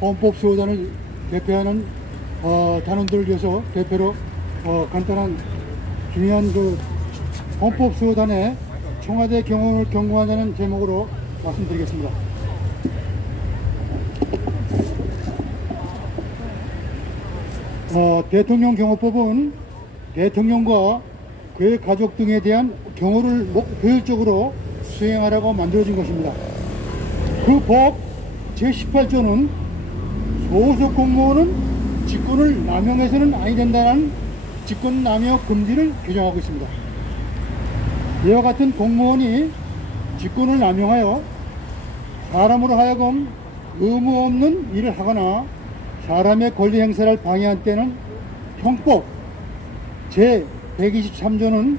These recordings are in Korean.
헌법수호단을 대표하는 단원들을 위해서 대표로 간단한 중요한 헌법수호단의 청와대 경호를 경고한다는 제목으로 말씀드리겠습니다. 대통령 경호법은 대통령과 그의 가족 등에 대한 경호를 효율적으로 수행하라고 만들어진 것입니다. 그 법 제18조는 소속 공무원은 직권을 남용해서는 아니 된다는 직권남용 금지를 규정하고 있습니다. 이와 같은 공무원이 직권을 남용하여 사람으로 하여금 의무 없는 일을 하거나 사람의 권리 행사를 방해한 때는 형법 제123조는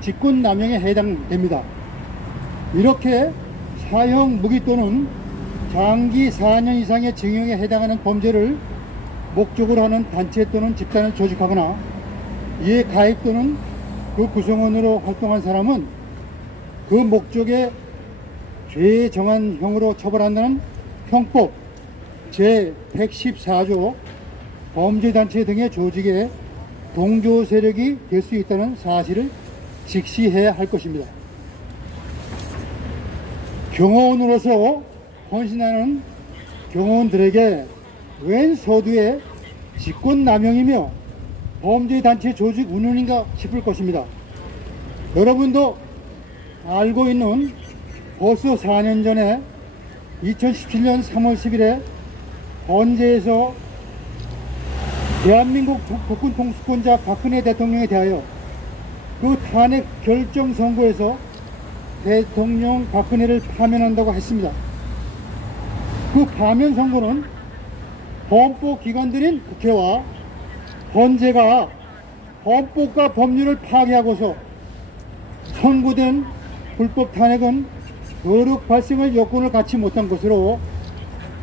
직권남용에 해당됩니다. 이렇게 사형 무기 또는 장기 4년 이상의 징역에 해당하는 범죄를 목적으로 하는 단체 또는 집단을 조직하거나 이에 가입 또는 그 구성원으로 활동한 사람은 그 목적에 죄에 정한 형으로 처벌한다는 형법 제114조 범죄단체 등의 조직에 동조 세력이 될 수 있다는 사실을 직시해야 할 것입니다. 경호원으로서 헌신하는 경호원들에게 웬 서두에 직권남용이며 범죄단체 조직 운운인가 싶을 것입니다. 여러분도 알고 있는 벌써 4년 전에 2017년 3월 10일에 헌재에서 대한민국 국군 통수권자 박근혜 대통령에 대하여 그 탄핵 결정 선고에서 대통령 박근혜를 파면한다고 했습니다. 그 파면 선고는 헌법기관들인 국회와 헌재가 헌법과 법률을 파괴하고서 선고된 불법 탄핵은 거룩 발생할 여건을 갖지 못한 것으로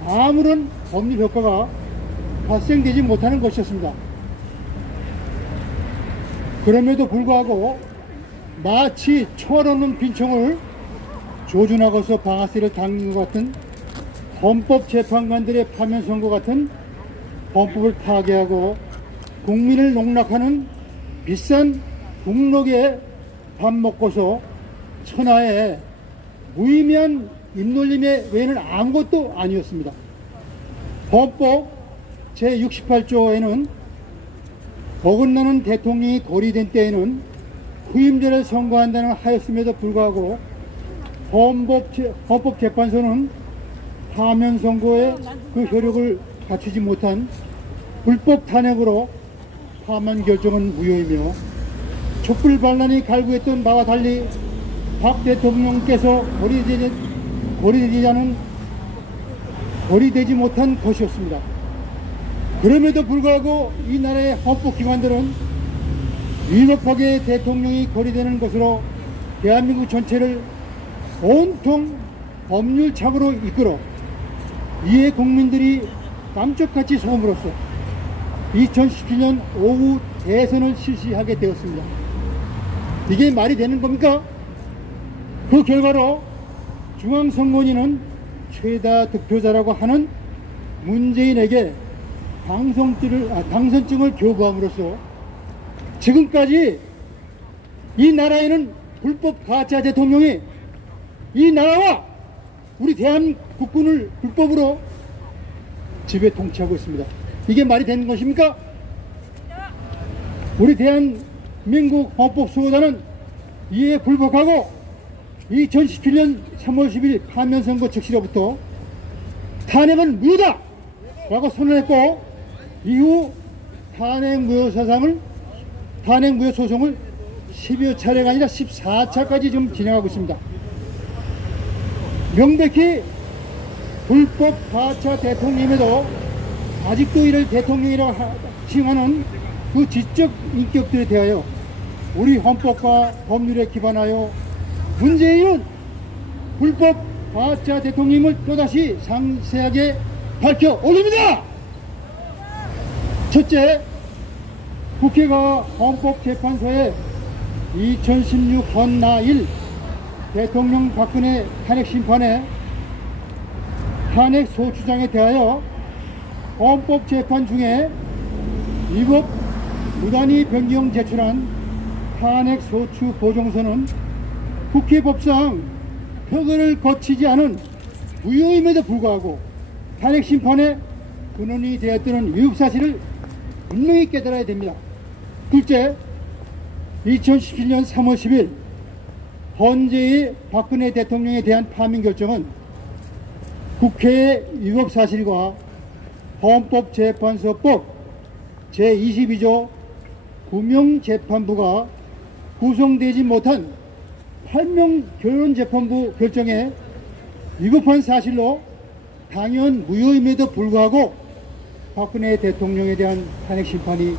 아무런 법률 효과가 발생되지 못하는 것이었습니다. 그럼에도 불구하고 마치 철없는 빈총을 조준하고서 방아쇠를 당긴 것 같은 헌법재판관들의 파면 선고 같은 헌법을 파괴하고 국민을 농락하는 비싼 국록에 밥 먹고서 천하에 무의미한 입놀림의 외에는 아무것도 아니었습니다. 헌법 제68조에는 어긋나는 대통령이 거리된 때에는 후임자를 선고한다는 하였음에도 불구하고 헌법재판소는 파면 선고의 그 효력을 갖추지 못한 불법 탄핵으로 파면 결정은 무효이며 촛불 반란이 갈구했던 바와 달리 박 대통령께서 거리되지 못한 것이었습니다. 그럼에도 불구하고 이 나라의 헌법기관들은 위법하게 대통령이 거리되는 것으로 대한민국 전체를 온통 법률착오로 이끌어 이에 국민들이 깜짝같이 속음으로써 2017년 오후 대선을 실시하게 되었습니다. 이게 말이 되는 겁니까? 그 결과로 중앙선관위는 최다 득표자라고 하는 문재인에게 당선증을 교부함으로써 지금까지 이 나라에는 불법 가짜 대통령이 이 나라와 우리 대한국군을 불법으로 지배 통치하고 있습니다. 이게 말이 되는 것입니까? 우리 대한민국 헌법수호단은 이에 불복하고 2017년 3월 10일 파면 선고 즉시로부터 탄핵은 무효다! 라고 선언했고 이후 탄핵 무효 소송을 10여 차례가 아니라 14차까지 지금 진행하고 있습니다. 명백히 불법 가짜 대통령임에도 아직도 이를 대통령이라고 칭하는 그 지적 인격들에 대하여 우리 헌법과 법률에 기반하여 문재인은 불법 가짜 대통령임을 또다시 상세하게 밝혀 올립니다. 첫째, 국회가 헌법재판소에 2016 헌나 1 대통령 박근혜 탄핵 심판에 탄핵 소추장에 대하여 헌법재판 중에 위법 무단히 변경 제출한 탄핵 소추 보정서는 국회 법상 표결을 거치지 않은 무효임에도 불구하고 탄핵 심판의 근원이 되었다는 위법 사실을 분명히 깨달아야 됩니다. 둘째, 2017년 3월 10일 헌재의 박근혜 대통령에 대한 파면 결정은 국회의 위법 사실과 헌법재판소법 제22조 구명재판부가 구성되지 못한 8명 결론재판부 결정에 위법한 사실로 당연 무효임에도 불구하고 박근혜 대통령에 대한 탄핵 심판이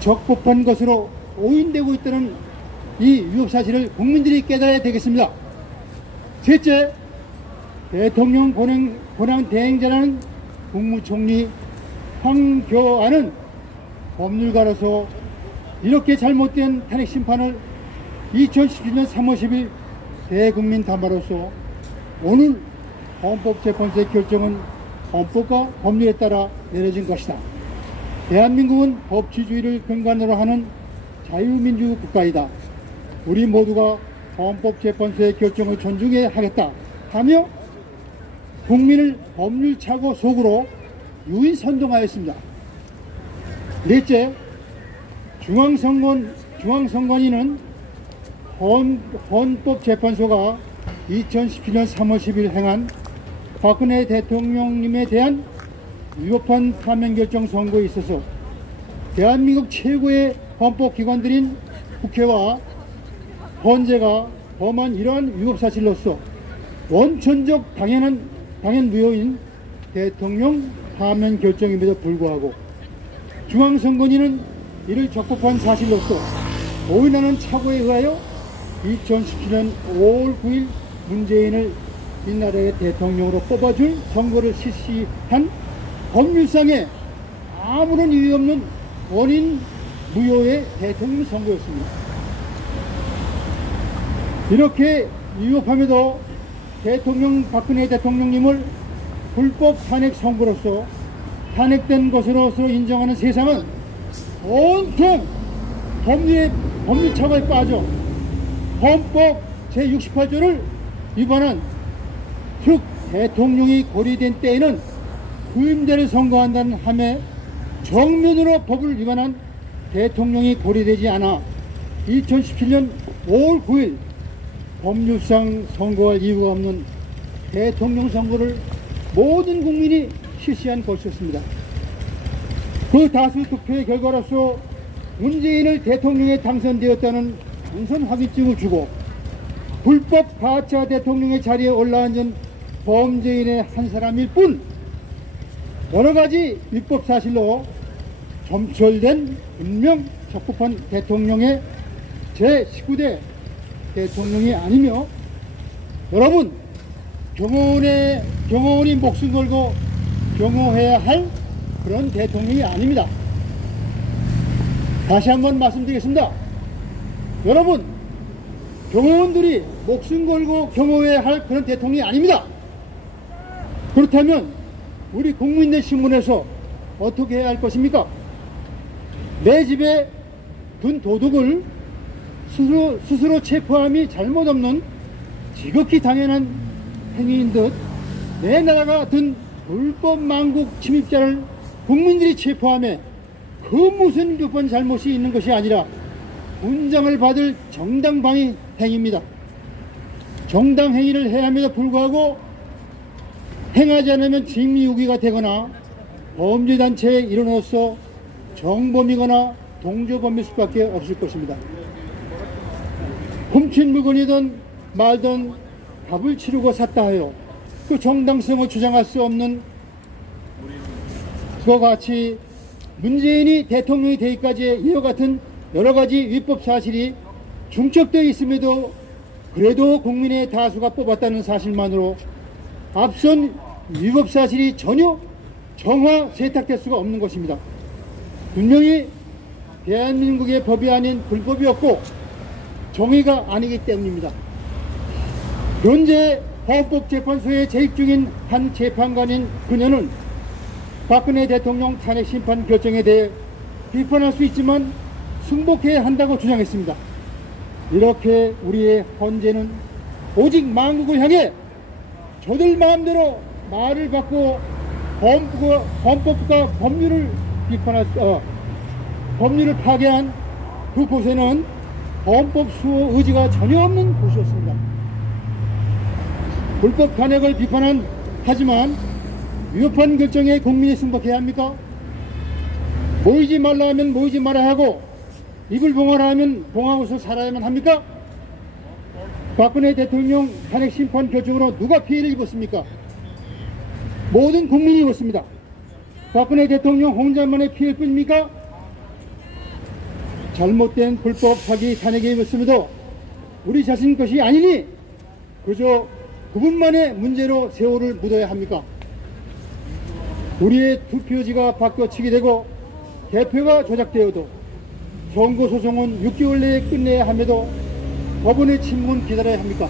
적법한 것으로 오인되고 있다는 이 위법 사실을 국민들이 깨달아야 되겠습니다. 셋째, 대통령 권한 대행자라는 국무총리 황교안은 법률가로서 이렇게 잘못된 탄핵 심판을 2017년 3월 10일 대국민 담화로서 오늘 헌법재판소의 결정은 헌법과 법률에 따라 내려진 것이다. 대한민국은 법치주의를 근간으로 하는 자유민주 국가이다. 우리 모두가 헌법재판소의 결정을 존중해야 하겠다 하며 국민을 법률착오 속으로 유인선동하였습니다. 넷째, 중앙선관위는 헌법재판소가 2017년 3월 10일 행한 박근혜 대통령님에 대한 위법한 파면 결정 선고에 있어서 대한민국 최고의 헌법기관들인 국회와 헌재가 범한 이러한 위법 사실로서 원천적 당연 무효인 대통령 파면 결정임에도 불구하고 중앙선관위는 이를 적법한 사실로서 오인하는 착오에 의하여 2017년 5월 9일 문재인을 이 나라의 대통령으로 뽑아줄 선거를 실시한 법률상에 아무런 이유 없는 원인 무효의 대통령 선거였습니다. 이렇게 위법함에도 박근혜 대통령님을 불법 탄핵 선거로서 탄핵된 것으로서 인정하는 세상은 온통 법률 착오에 빠져 헌법 제68조를 위반한, 즉 대통령이 고리된 때에는 후임자를 선거한다는 함에 정면으로 법을 위반한 대통령이 고리되지 않아 2017년 5월 9일 법률상 선거할 이유가 없는 대통령 선거를 모든 국민이 실시한 것이었습니다. 그 다수 투표의 결과로서 문재인을 대통령에 당선되었다는 당선 확인증을 주고 불법 가짜 대통령의 자리에 올라앉은 범죄인의 한 사람일 뿐 여러가지 위법 사실로 점철된 분명 적법한 대통령의 제19대 대통령이 아니며, 여러분, 경호원이 목숨 걸고 경호해야 할 그런 대통령이 아닙니다. 다시 한번 말씀드리겠습니다. 여러분, 경호원들이 목숨 걸고 경호해야 할 그런 대통령이 아닙니다. 그렇다면 우리 국민의 신문에서 어떻게 해야 할 것입니까? 내 집에 둔 도둑을 스스로 체포함이 잘못 없는 지극히 당연한 행위인 듯 내 나라가 든 불법 망국 침입자를 국민들이 체포함에 그 무슨 교권 잘못이 있는 것이 아니라 훈장을 받을 정당방위 행위입니다. 정당 행위를 해야 함에도 불구하고 행하지 않으면 징미유기가 되거나 범죄단체의 일원으로서 정범이거나 동조범일 수밖에 없을 것입니다. 훔친 물건이든 말든 값을 치르고 샀다 하여 그 정당성을 주장할 수 없는 그와 같이 문재인이 대통령이 되기까지의 이와 같은 여러가지 위법 사실이 중첩되어 있음에도 그래도 국민의 다수가 뽑았다는 사실만으로 앞선 위법 사실이 전혀 정화 세탁될 수가 없는 것입니다. 분명히 대한민국의 법이 아닌 불법이었고 정의가 아니기 때문입니다. 현재 헌법재판소에 재입 중인 한 재판관인 그녀는 박근혜 대통령 탄핵 심판 결정에 대해 비판할 수 있지만 승복해야 한다고 주장했습니다. 이렇게 우리의 헌재는 오직 망국을 향해 저들 마음대로 말을 바꾸어 헌법과 법률을 법률을 파괴한 그곳에는 헌법 수호 의지가 전혀 없는 곳이었습니다. 불법 탄핵을 하지만 위협한 결정에 국민이 승복해야 합니까? 모이지 말라 하면 모이지 말아야 하고 입을 봉하라 하면 봉하고서 살아야만 합니까? 박근혜 대통령 탄핵 심판 결정으로 누가 피해를 입었습니까? 모든 국민이 입었습니다. 박근혜 대통령 혼자만의 피해일 뿐입니까? 잘못된 불법 사기 탄핵에 입었음에도 우리 자신 것이 아니니 그저 그분만의 문제로 세월을 묻어야 합니까? 우리의 투표지가 바꿔치기 되고 개표가 조작되어도 선거소송은 6개월 내에 끝내야 함에도 법원의 심문 기다려야 합니까?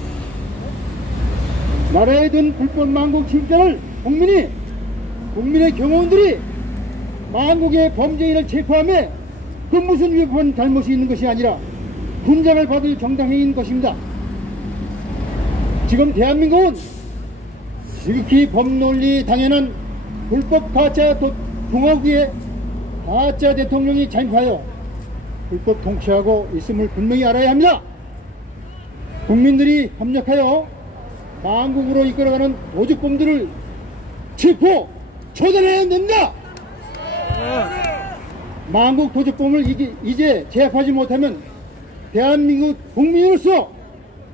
나라에 든 불법 망국 침입자를 국민의 경호원들이 망국의 범죄인을 체포하며 그 무슨 위법한 잘못이 있는 것이 아니라 훈장을 받을 정당행위인 것입니다. 지금 대한민국은 지극히 법논리 당연한 불법 가짜 공화국의 가짜 대통령이 잠입하여 불법 통치하고 있음을 분명히 알아야 합니다. 국민들이 협력하여 망국으로 이끌어가는 도둑범들을 체포, 처단해야 됩니다. 망국 도둑범을 이제 제압하지 못하면 대한민국 국민으로서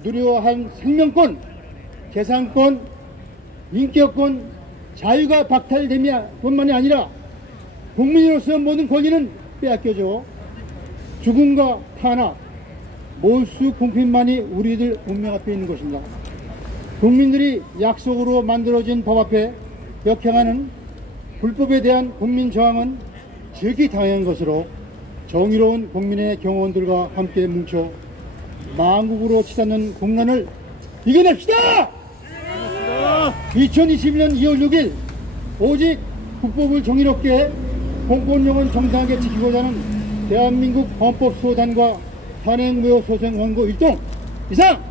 누려한 생명권, 재산권, 인격권, 자유가 박탈되며 뿐만이 아니라 국민으로서 모든 권리는 빼앗겨져 죽음과 탄압, 몰수 공핀만이 우리들 운명 앞에 있는 것입니다. 국민들이 약속으로 만들어진 법 앞에 역행하는 불법에 대한 국민 저항은 지극히 당연한 것으로 정의로운 국민의 경호원들과 함께 뭉쳐 망국으로 치닫는 공난을 이겨냅시다! 2021년 2월 6일 오직 국법을 정의롭게 공권력은 정당하게 지키고자 하는 대한민국 헌법수호단과 탄핵무효 소생 원고 일동 이상